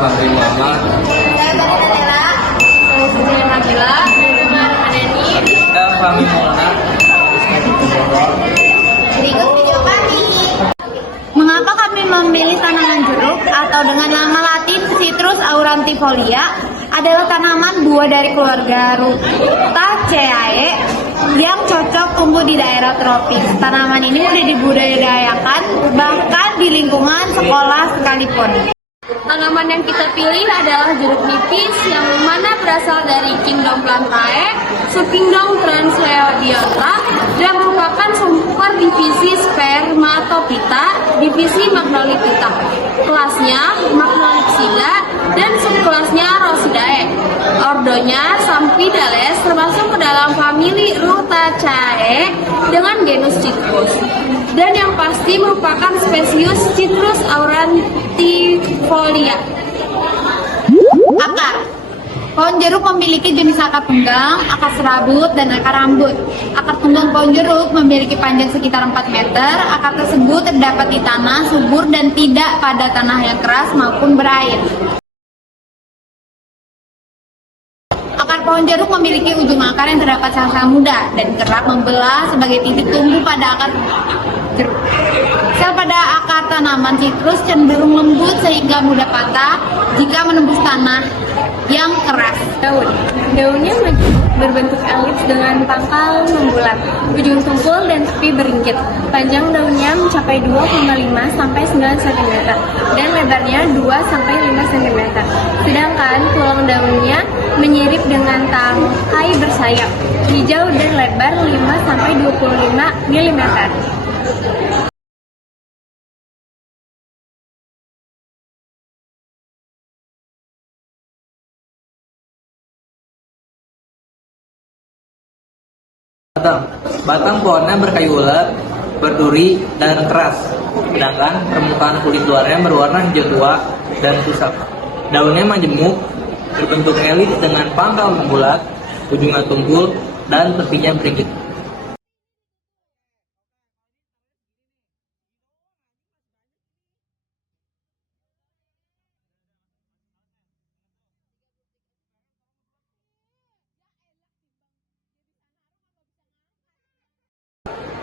Fahri Muhammad. Saya Barina Nela. Saya Suzana Nabila. Saya Haneni. Saya Fahmi Maulana. Berikut video kami. Mengapa kami memilih tanaman jeruk atau dengan nama latin Citrus aurantifolia adalah tanaman buah dari keluarga Rutaceae yang cocok tumbuh di daerah tropis. Tanaman ini mudah dibudidayakan bahkan di lingkungan sekolah sekalipun. Tanaman yang kita pilih adalah jeruk nipis yang mana berasal dari kingdom Plantae, subkingdom Transleodiota, dan merupakan sumber divisi Spermatophyta, divisi Magnolitida. Kelasnya Magnolipsida dan subkelasnya Rosidae. Ordonya Sampidales termasuk ke dalam famili Rutaceae dengan genus Citrus. Dan yang pasti merupakan spesies Citrus aurantifolia. Akar. Pohon jeruk memiliki jenis akar tunggang, akar serabut, dan akar rambut. Akar tunggang pohon jeruk memiliki panjang sekitar 4 meter. Akar tersebut terdapat di tanah subur dan tidak pada tanah yang keras maupun berair. Akar pohon jeruk memiliki ujung akar yang terdapat sel-sel muda dan kerap membelah sebagai titik tumbuh pada akar jeruk. Sel pada akar tanaman citrus cenderung lembut sehingga mudah patah jika menembus tanah yang keras. Daunnya berbentuk elips dengan pangkal membulat, ujung tumpul dan tepi beringkit. Panjang daunnya mencapai 2,5 sampai 9 cm dan lebarnya 2 sampai 5 cm. Sedangkan tulang daunnya menyirip dengan tangkai bersayap, hijau dan lebar 5 sampai 25 mm. Batang pohonnya berkayu ulet, berduri, dan keras. Sedangkan permukaan kulit luarnya berwarna hijau tua dan kusam. Daunnya majemuk, berbentuk elips dengan pangkal membulat, ujungnya tumpul, dan tepinya beringkit.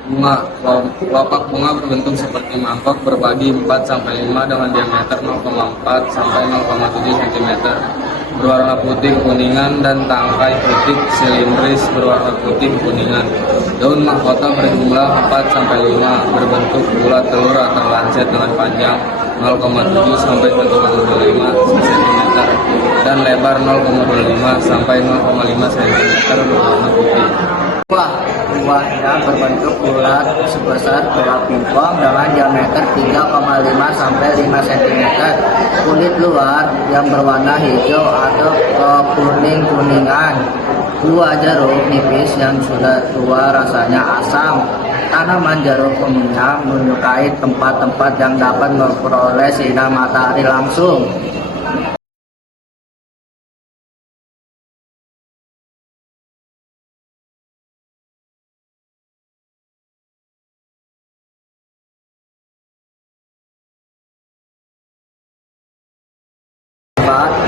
Bunga. Kelopak bunga berbentuk seperti mangkok, berbagi 4-5 dengan diameter 0,4 sampai 0,7 cm. Berwarna putih kuningan dan tangkai putih silindris berwarna putih kuningan. Daun mahkota berjumlah 4-5, berbentuk bulat telur atau lancet dengan panjang 0,7 sampai 1,5 cm dan lebar 0,25 sampai 0,5 cm berwarna putih. Buahnya berbentuk bulat sebesar bola pingpong dengan diameter 3,5 sampai 5 cm. Kulit luar yang berwarna hijau atau kuning-kuningan. Buah jeruk nipis yang sudah tua rasanya asam. Tanaman jeruk umumnya menyukai tempat-tempat yang dapat memperoleh sinar matahari langsung.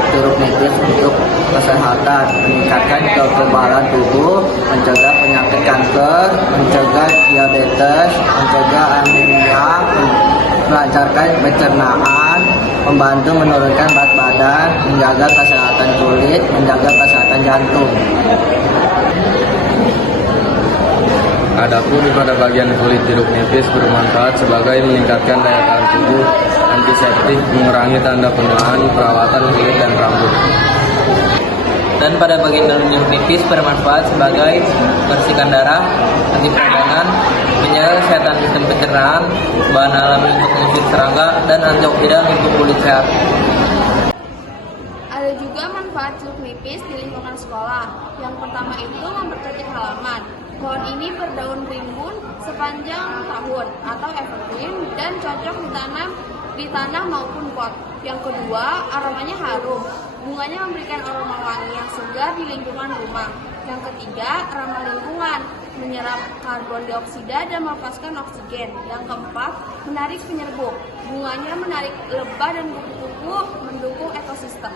Jeruk nipis untuk kesehatan, meningkatkan kekebalan tubuh, mencegah penyakit kanker, mencegah diabetes, mencegah anemia, melancarkan pencernaan, membantu menurunkan berat badan, menjaga kesehatan kulit, menjaga kesehatan jantung. Adapun pada bagian kulit jeruk nipis bermanfaat sebagai meningkatkan daya tahan tubuh, antiseptik, mengurangi tanda penuaan, perawatan kulit dan rambut. Dan pada bagian daun jeruk nipis bermanfaat sebagai bersihkan darah, anti peradangan, menjaga kesehatan sistem pencernaan, bahan alami untuk mengusir serangga, dan antioksidan untuk kulit sehat. Ada juga manfaat jeruk nipis di lingkungan sekolah. Yang pertama itu mempercantik halaman. Pohon ini berdaun rimbun sepanjang tahun atau evergreen dan cocok ditanam di tanah maupun pot. Yang kedua, aromanya harum. Bunganya memberikan aroma wangi yang segar di lingkungan rumah. Yang ketiga, ramah lingkungan, menyerap karbon dioksida dan melepaskan oksigen. Yang keempat, menarik penyerbuk. Bunganya menarik lebah dan kupu-kupu, mendukung ekosistem. ekspor.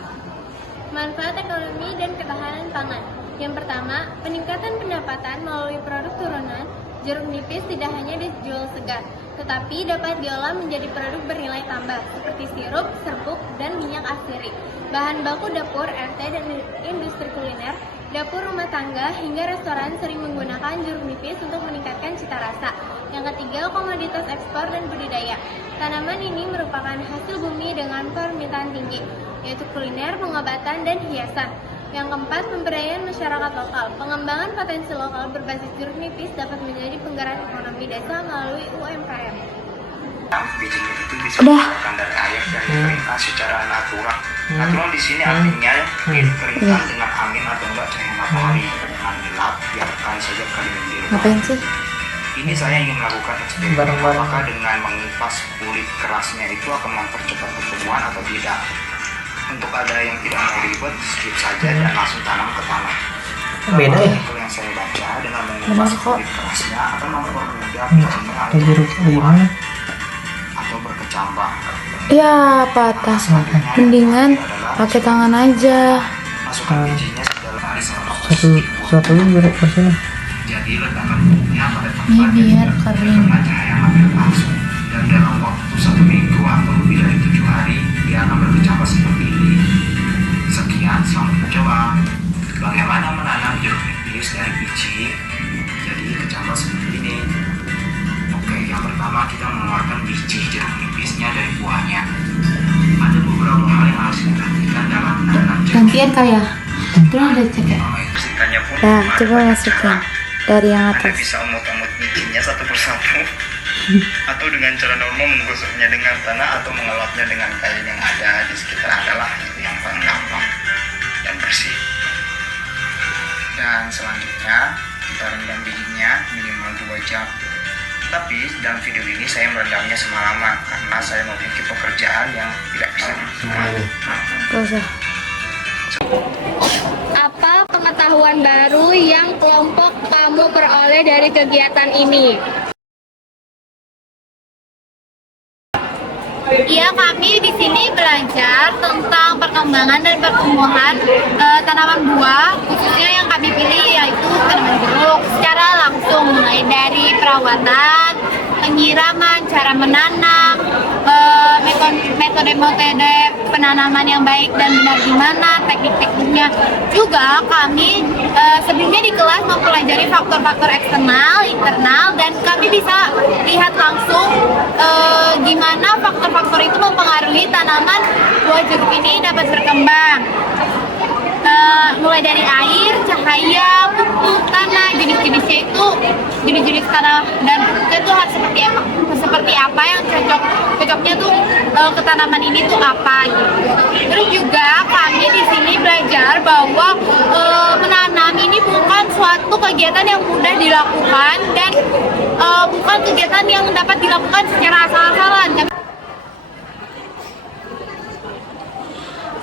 Manfaat ekonomi dan ketahanan pangan. Yang pertama, peningkatan pendapatan melalui produk turunan. Jeruk nipis tidak hanya dijual segar, tetapi dapat diolah menjadi produk bernilai tambah seperti sirup, serbuk, dan minyak asirik. Bahan baku dapur, RT, dan industri kuliner, dapur rumah tangga, hingga restoran sering menggunakan jeruk nipis untuk meningkatkan cita rasa. Yang ketiga, komoditas ekspor dan budidaya. Tanaman ini merupakan hasil bumi dengan permintaan tinggi, yaitu kuliner, pengobatan, dan hiasan. Yang keempat, pemberdayaan masyarakat lokal. Pengembangan potensi lokal berbasis jeruk nipis dapat menjadi penggerak ekonomi desa melalui UMKM. Bijinya itu bisa dikeluarkan dari air dan dikeringkan secara natural. Natural di sini artinya dikeringkan dengan angin atau enggak cahaya matahari dengan gelap, biarkan saja kali menjadi. Ngapain sih? Ini saya ingin melakukan eksperimen apakah dengan mengipas kulit kerasnya itu akan mempercepat pertumbuhan atau tidak. Untuk ada yang tidak mau ribet, skip saja dan langsung tanam ke tanah. Beda ya? Itu yang saya baca dengan mengipas kulit kerasnya akan mempermudah jeruk gimana? atau berkecambah. Ya patah. Mendingan pakai tangan aja. Masukkan bijinya sedalam hari Satu jeruk ke sini. Jadi letakkan pupuknya pada tempat Ini biar yang kering. terkena cahaya matahari langsung. Dan dalam waktu 1 minggu atau lebih dari 7 hari, dia akan berkecambah seperti ini. Sekian, selamat mencoba. Bagaimana menanam jeruk nipis dari biji? Jadi kecambah seperti ini. Oke, yang pertama kita mengeluarkan biji jeruk nipisnya dari buahnya. Ada beberapa hal yang harus diperhatikan dalam menanam jeruk. Gantian kali ya. Terus ada cek ya. Bersihkannya pun Nah, dengan coba banyak masukin cara. dari yang Anda atas. bisa umut-umut bijinya satu persatu atau dengan cara normal menggosoknya dengan tanah atau mengelapnya dengan kain yang ada di sekitar Anda lah, itu yang paling gampang dan bersih. Dan selanjutnya kita rendam bijinya minimal 2 jam. Tapi dalam video ini saya merendamnya semalaman karena saya memiliki pekerjaan yang tidak bisa dilakukan. Gak usah. Apa pengetahuan baru yang kelompok kamu peroleh dari kegiatan ini? Iya, kami di sini belajar tentang perkembangan dan pertumbuhan tanaman buah, khususnya yang kami pilih yaitu tanaman jeruk secara langsung, mulai dari perawatan, penyiraman, cara menanam, metode-metode penanaman yang baik dan benar gimana, teknik-tekniknya. Juga kami sebelumnya di kelas mempelajari faktor-faktor eksternal, internal, dan kami bisa lihat langsung gimana faktor-faktor itu mempengaruhi tanaman buah jeruk ini dapat berkembang. Mulai dari air, cahaya, pupuk, tanah, jenis-jenisnya itu jenis-jenis tanah dan pupuknya itu harus seperti apa yang cocoknya tuh ke tanaman ini tuh apa gitu. Terus juga kami di sini belajar bahwa menanam ini bukan suatu kegiatan yang mudah dilakukan dan bukan kegiatan yang dapat dilakukan secara asal-asalan.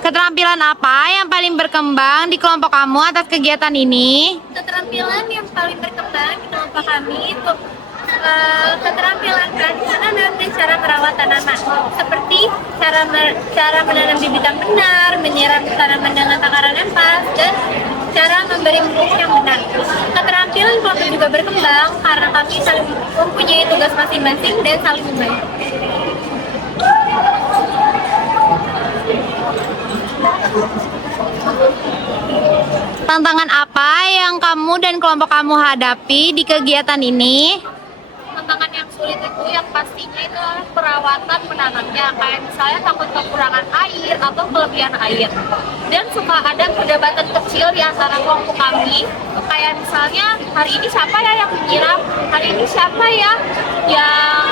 Keterampilan apa yang paling berkembang di kelompok kamu atas kegiatan ini? Keterampilan yang paling berkembang di kelompok kami itu keterampilan kerancangan dan cara merawat tanaman, seperti cara menanam bibit yang benar, menyiram tanaman dengan takaran yang pas, dan cara memberi pupuk yang benar. Keterampilan kelompok juga berkembang karena kami saling mempunyai tugas masing-masing dan saling membantu. Tantangan apa yang kamu dan kelompok kamu hadapi di kegiatan ini? Tantangan yang sulit itu yang pastinya itu adalah perawatan penanamnya, kayak misalnya takut kekurangan air atau kelebihan air. Dan suka ada perdebatan kecil di antara kelompok kami, kayak misalnya hari ini siapa ya yang menyiram, hari ini siapa ya yang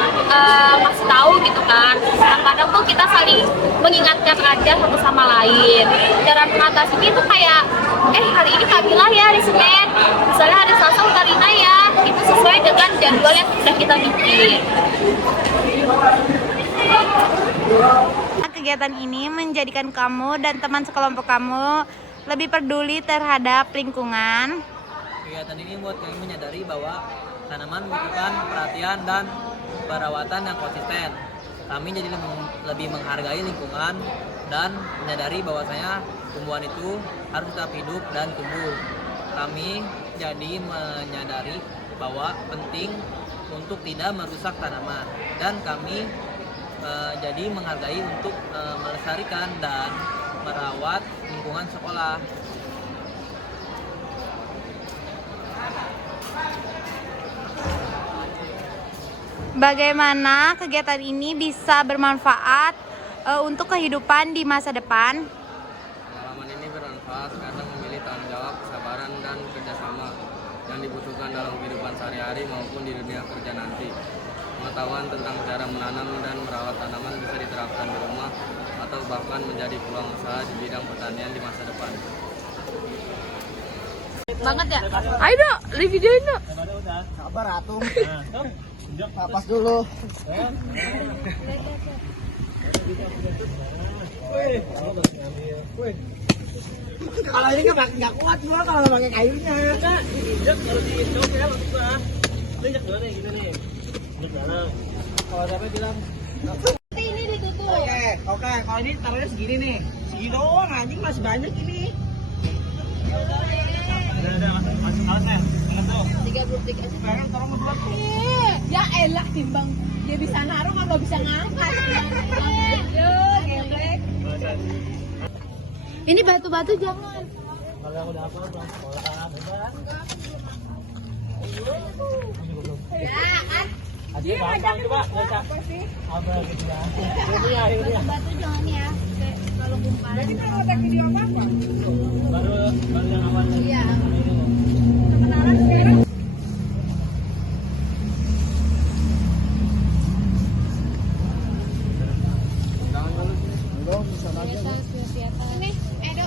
masih tahu gitu kan. Kadang-kadang tuh kita saling mengingatkan aja satu sama lain. Cara mengatasinya itu kayak hari ini Kamila ya hari Senin, misalnya hari Selasa Utarina ya, itu sesuai dengan jadwal yang sudah kita bikin. Kegiatan ini menjadikan kamu dan teman sekelompok kamu lebih peduli terhadap lingkungan. Kegiatan ini membuat kami menyadari bahwa tanaman membutuhkan perhatian dan perawatan yang konsisten. Kami jadi lebih menghargai lingkungan dan menyadari bahwasanya tumbuhan itu harus tetap hidup dan tumbuh. Kami jadi menyadari bahwa penting untuk tidak merusak tanaman, dan kami jadi menghargai untuk melestarikan dan merawat lingkungan sekolah. Bagaimana kegiatan ini bisa bermanfaat untuk kehidupan di masa depan? Pengalaman ini bermanfaat karena memilih tanggung jawab, kesabaran, dan kerjasama yang dibutuhkan dalam kehidupan sehari-hari maupun di dunia kerja nanti. Pengetahuan tentang cara menanam dan merawat tanaman bisa diterapkan di rumah atau bahkan menjadi peluang usaha di bidang pertanian di masa depan. Banget ya? Ayo dong, live videoin dong. Sabar atung. Napas dulu. Kalau ini nggak kuat gua kalau pakai kayunya. Injek baru diinjek ya maksudnya. Lu injek dulu nih gini nih. Injek dulu. Kalau sampai bilang Ini ditutup. Oke. Kalau ini taruhnya segini nih. Segini doang anjing masih banyak ini. udah masuk alatnya. Alat tuh. 33 aja. Pengen tolong buat. Ya elah timbang dia bisa naruh kan nggak bisa ngangkat. Geblek. Ini batu-batu jangan. Kalau udah apa pulang sekolah bebas. Ya kan. Aja gampang coba baca. Apa gitu ya. Ini ya ini ya. Batu jangan ya. Kalau gumpal. Jadi Baru yang awalnya. Iya. Kebenaran sekarang. Ini, Edo.